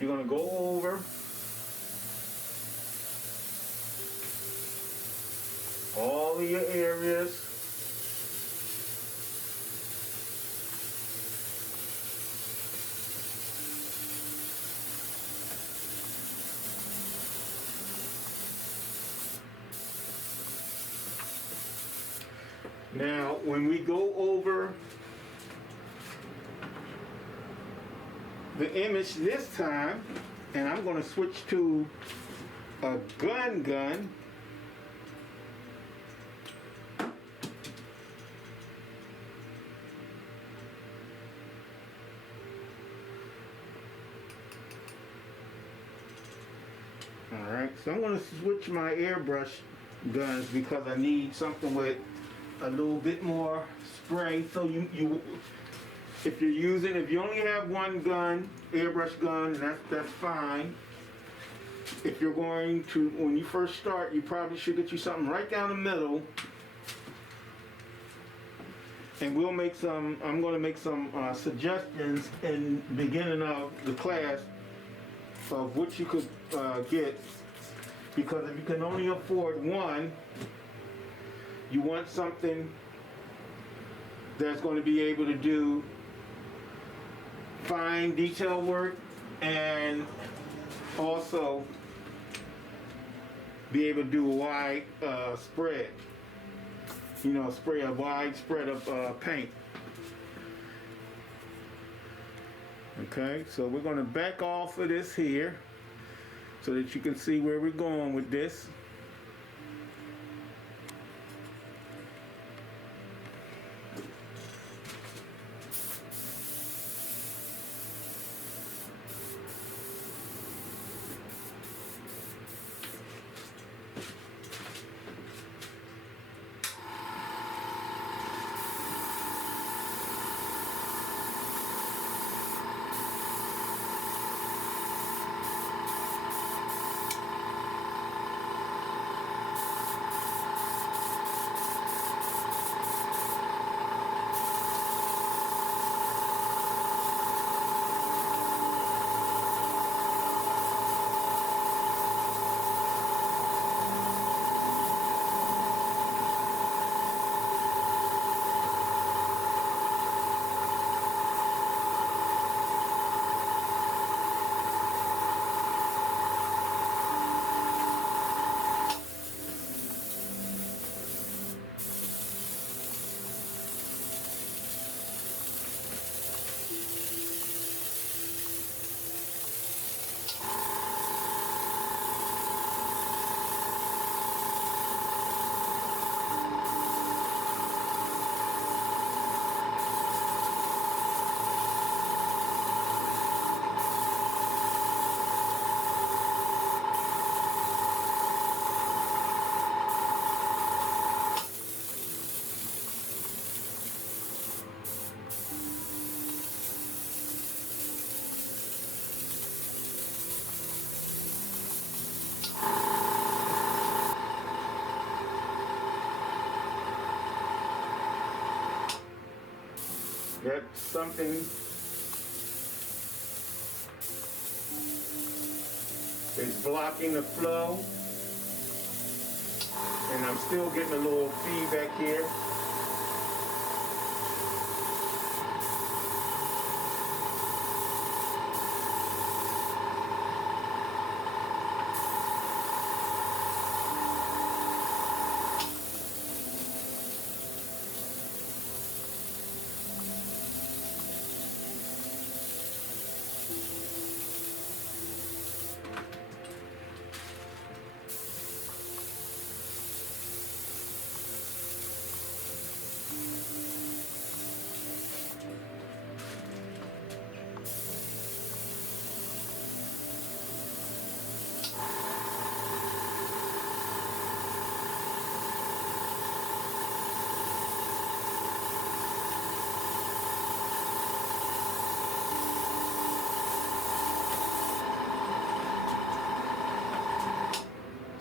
You're going to go over all of your areas. Now, when we go over the image this time, and I'm going to switch to a gun. Alright, so I'm going to switch my airbrush guns because I need something with a little bit more spray. So if you only have one gun, airbrush gun, that's fine. If you're going to, when you first start, you probably should get you something right down the middle. And I'm going to make some suggestions in the beginning of the class of what you could get. Because if you can only afford one, you want something that's going to be able to do fine detail work and also be able to do a wide spread. Spray a wide spread of paint. Okay, so we're going to back off of this here so that you can see where we're going with this. That's something is blocking the flow, and I'm still getting a little feedback here.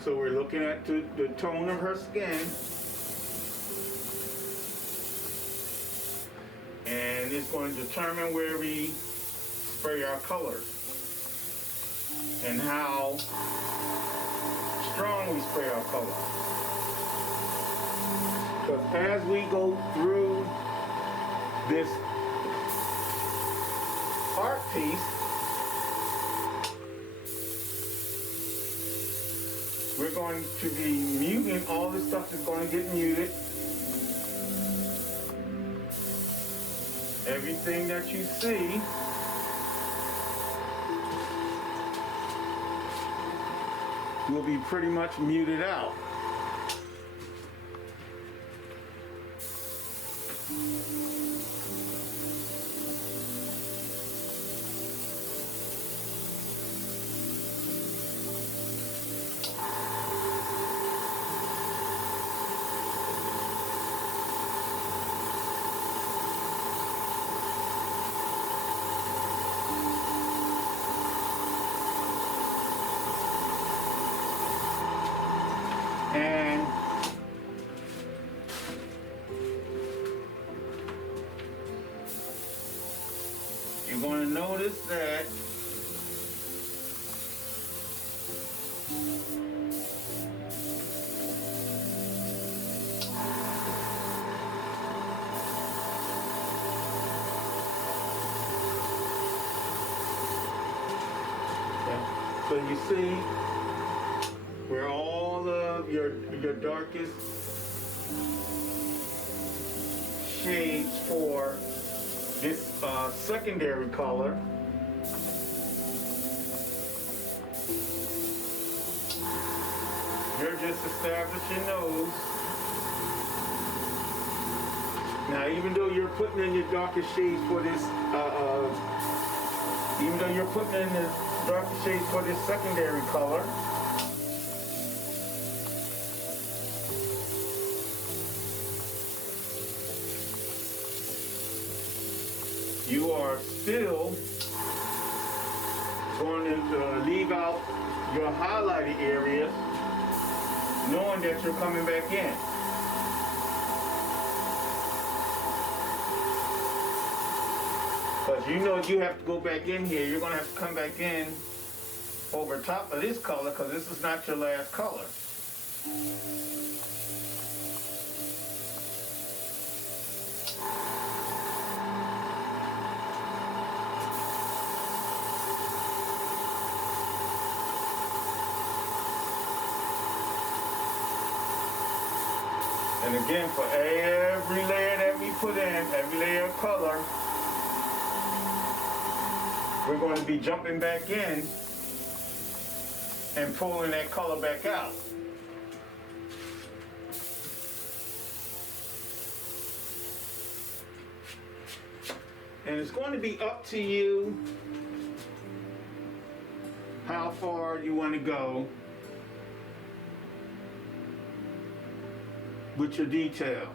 So we're looking at the tone of her skin, and it's going to determine where we spray our colors. and how strong we spray our color. Because as we go through this art piece, we're going to be muting, all this stuff is going to get muted. Everything that you see will be pretty much muted out. And you're going to notice that so you see where all of your darkest shades for this secondary color you're just establishing those. Now, even though you're putting in your darkest shades for this, even though you're putting in the darkest shades for this secondary color, you are still going to leave out your highlighted areas, knowing that you're coming back in. Because you know you have to go back in here. You're going to have to come back in over top of this color, because this is not your last color. And again, for every layer that we put in, every layer of color, we're going to be jumping back in and pulling that color back out. And it's going to be up to you how far you want to go with your detail.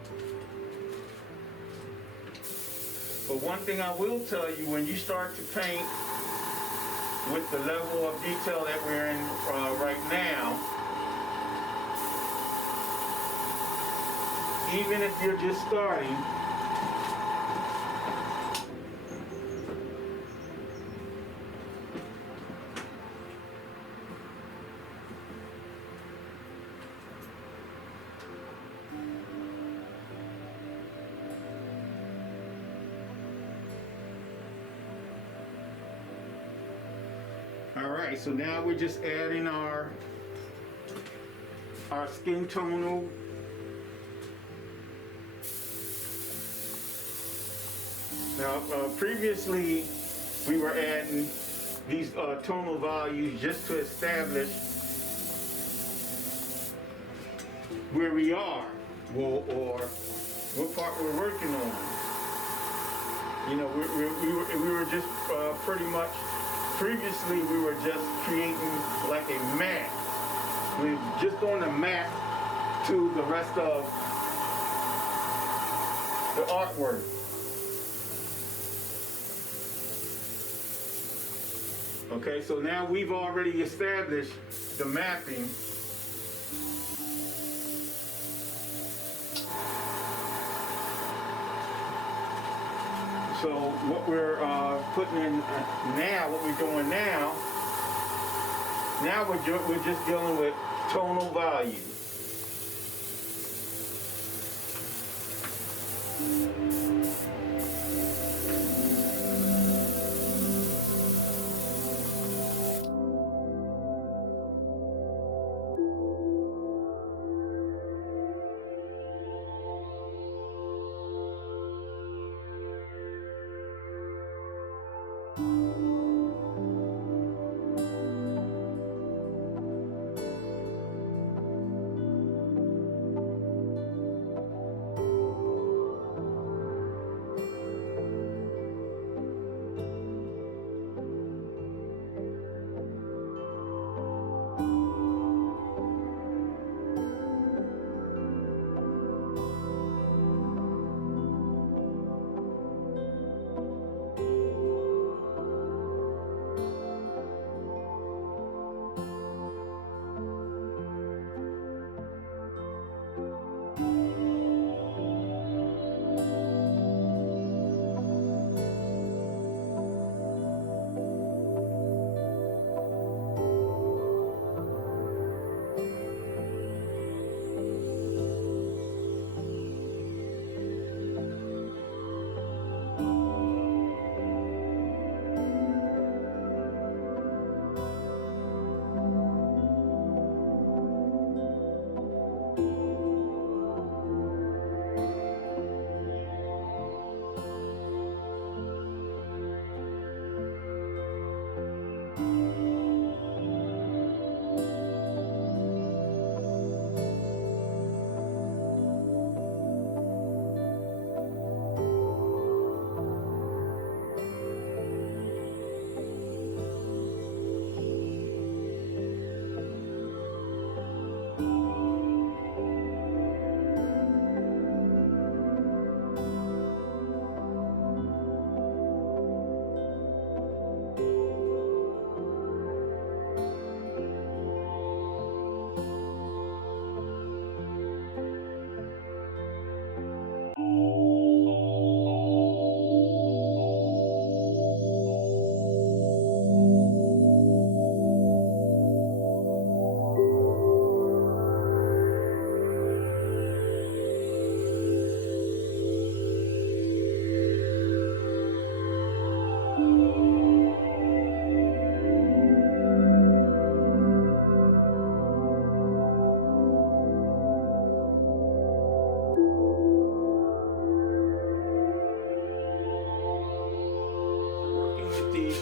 But one thing I will tell you, when you start to paint with the level of detail that we're in right now, even if you're just starting, Alright, so now we're just adding our skin tonal. Now, previously we were adding these tonal values just to establish where we are, or what part we're working on. You know, we were just pretty much. Previously, we were just creating like a map. We were just on a map to the rest of the artwork. Okay, so now we've already established the mapping. So what we're putting in now, what we're doing now, Now we're just dealing with tonal value.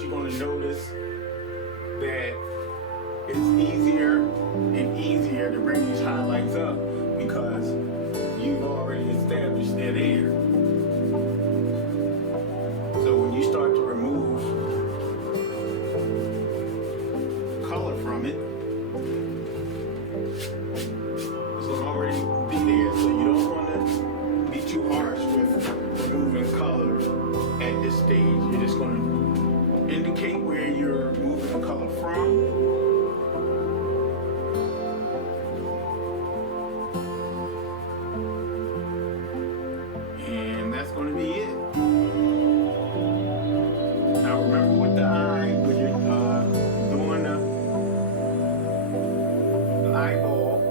You're going to notice that it's easier and easier to bring these highlights up because you've already established they're there. So when you start to remove color from it, it's going to already be there. So you don't want to be too harsh with removing color at this stage. You're just going to indicate where you're moving the color from. And that's going to be it. Now remember with the eye, when you're doing the eyeball,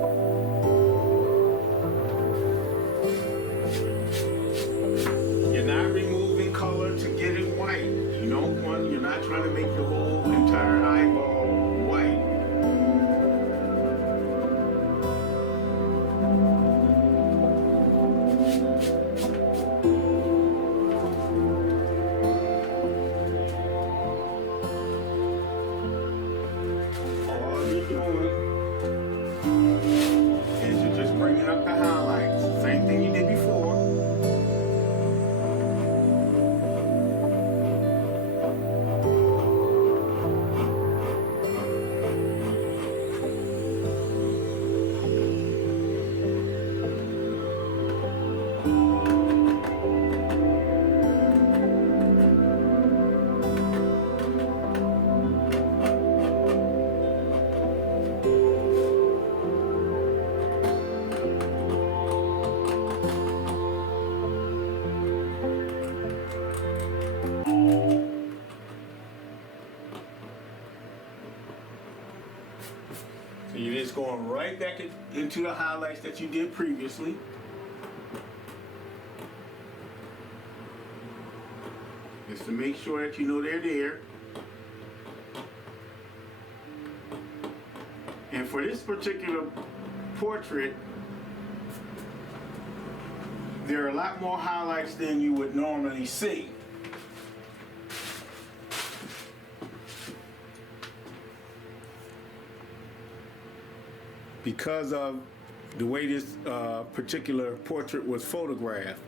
you're not removing color to get it white. You're not trying to make the whole entire eyeball white. All you're doing is you're just bringing up the highlights. Same thing you did before. going right back into the highlights that you did previously. Just to make sure that you know they're there. And for this particular portrait, there are a lot more highlights than you would normally see. Because of the way this particular portrait was photographed.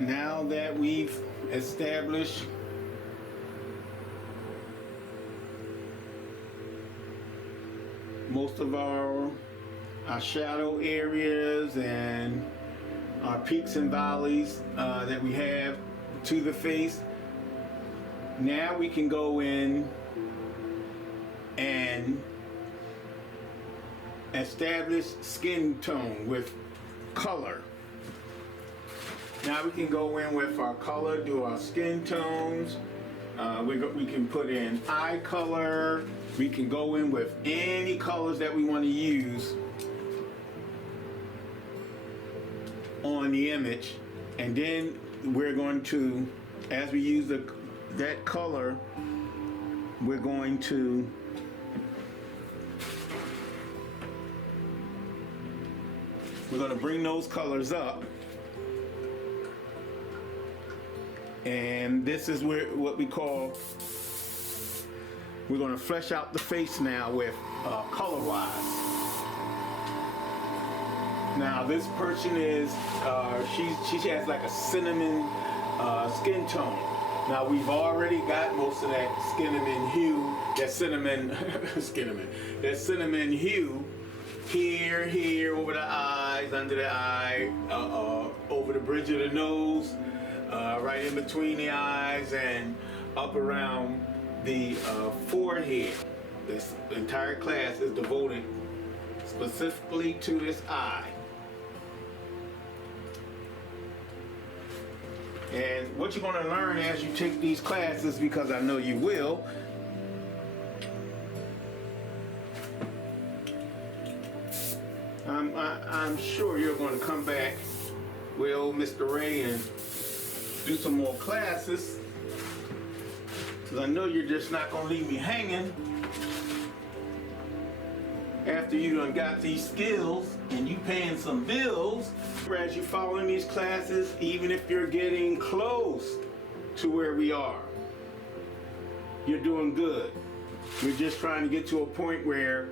Now that we've established most of our shadow areas and our peaks and valleys that we have to the face, now we can go in and establish skin tone with color. Now we can go in with our color, do our skin tones. We can put in eye color. We can go in with any colors that we want to use on the image. And then we're going to, as we use that color, we're going to bring those colors up. And this is what we call, we're going to flesh out the face now with color1. Now this person is, she has like a cinnamon skin tone. Now we've already got most of that cinnamon hue, that cinnamon hue here, over the eyes, under the eye, over the bridge of the nose, right in between the eyes, and up around the forehead. This entire class is devoted specifically to this eye. And what you're going to learn as you take these classes, because I know you will, I'm sure you're going to come back with old Mr. Ray and do some more classes, because I know you're just not going to leave me hanging after you done got these skills and you paying some bills. As you're following these classes, even if you're getting close to where we are, you're doing good. We're just trying to get to a point where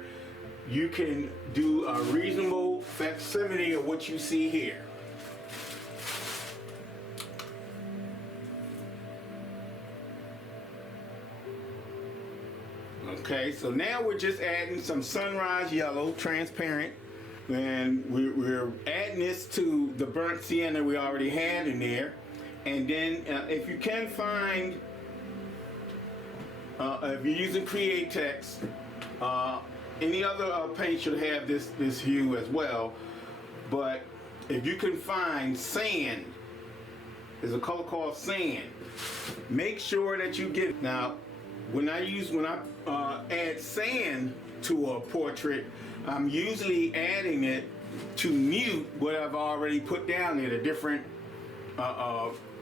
you can do a reasonable facsimile of what you see here. Okay, so now we're just adding some sunrise yellow, transparent, and we're adding this to the burnt sienna we already had in there. And then if you can find, if you're using Createx, any other paint should have this hue as well. But if you can find sand, there's a color called sand. Make sure that you get it. Now, when I add sand to a portrait, I'm usually adding it to mute what I've already put down there, the different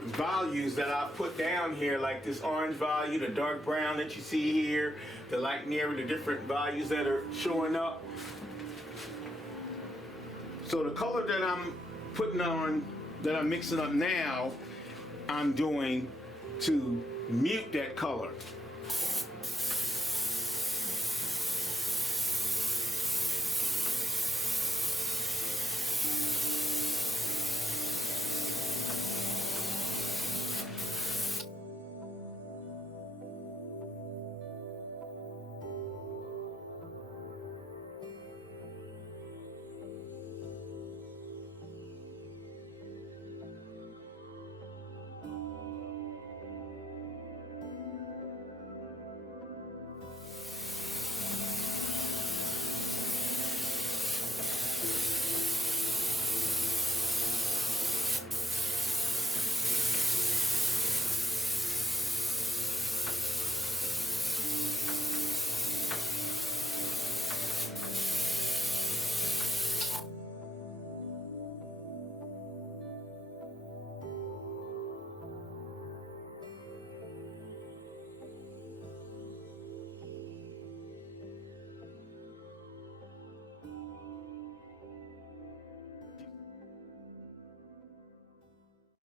values that I've put down here, like this orange value, the dark brown that you see here, the light near, the different values that are showing up. So the color that I'm putting on, that I'm mixing up now, I'm doing to mute that color.